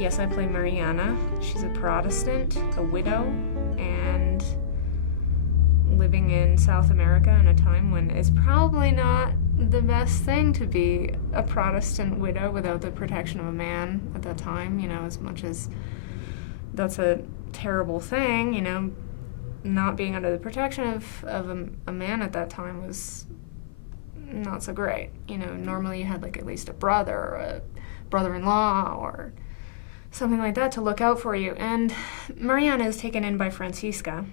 Yes, I play Mariana. She's a Protestant, a widow, and living in South America in a time when it's probably not the best thing to be a Protestant widow without the protection of a man at that time, you know, as much as that's a terrible thing, you know, not being under the protection of a man at that time was not so great. You know, normally you had like at least a brother or a brother-in-law or something like that to look out for you. And Mariana is taken in by Francisca,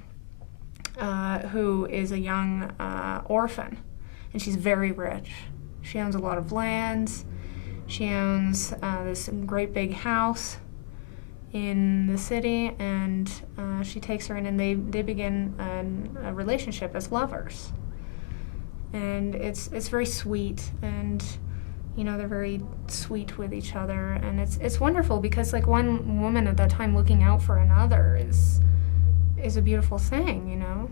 who is a young orphan, and she's very rich. She owns a lot of lands. She owns this great big house in the city, and she takes her in, and they begin a relationship as lovers. And it's very sweet, and you know, they're very sweet with each other, and it's wonderful because like one woman at that time looking out for another is a beautiful thing, you know.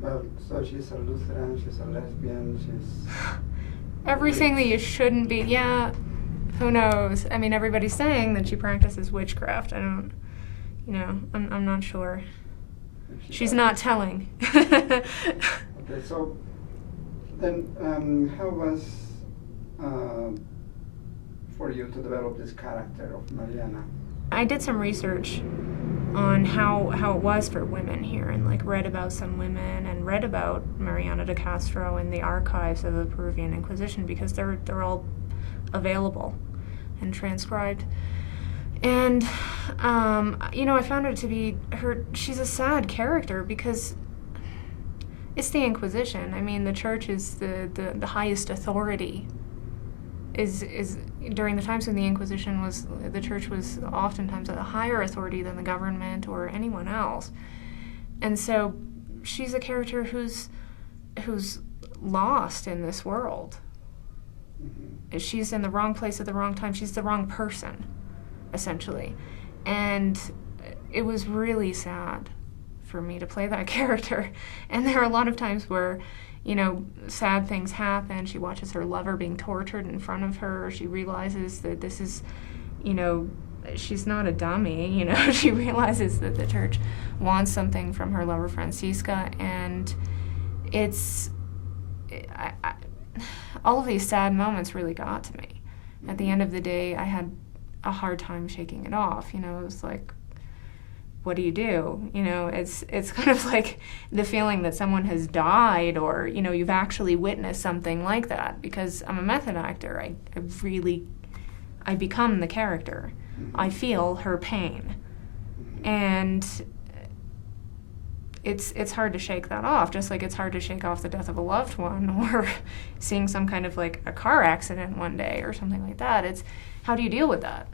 Well, so she's a Lutheran, she's a lesbian, she's everything that you shouldn't be. Yeah, who knows? I mean, everybody's saying that she practices witchcraft. I don't, you know, I'm not sure. She's not telling. Okay, so then how was for you to develop this character of Mariana? I did some research on how it was for women here, and like read about some women and read about Mariana de Castro in the archives of the Peruvian Inquisition, because they're all available and transcribed. And you know, I found her to be she's a sad character because it's the Inquisition. I mean, the church is the highest authority. Is during the times when the Inquisition was, the church was oftentimes a higher authority than the government or anyone else. And so she's a character who's lost in this world. Mm-hmm. She's in the wrong place at the wrong time. She's the wrong person, essentially. And it was really sad for me to play that character. And there are a lot of times where, you know, sad things happen. She watches her lover being tortured in front of her. She realizes that this is, you know, she's not a dummy, you know. She realizes that the church wants something from her lover Francisca, and all of these sad moments really got to me. At the end of the day, I had a hard time shaking it off. You know, it was like, what do? You know, it's kind of like the feeling that someone has died, or, you know, you've actually witnessed something like that. Because I'm a method actor, I become the character. I feel her pain. And it's hard to shake that off, just like it's hard to shake off the death of a loved one, or seeing some kind of like a car accident one day or something like that. It's, how do you deal with that?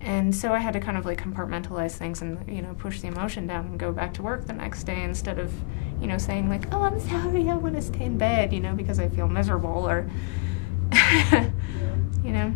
And so I had to kind of like compartmentalize things and, you know, push the emotion down and go back to work the next day, instead of, you know, saying like, oh, I'm sorry, I want to stay in bed, you know, because I feel miserable, or, you know.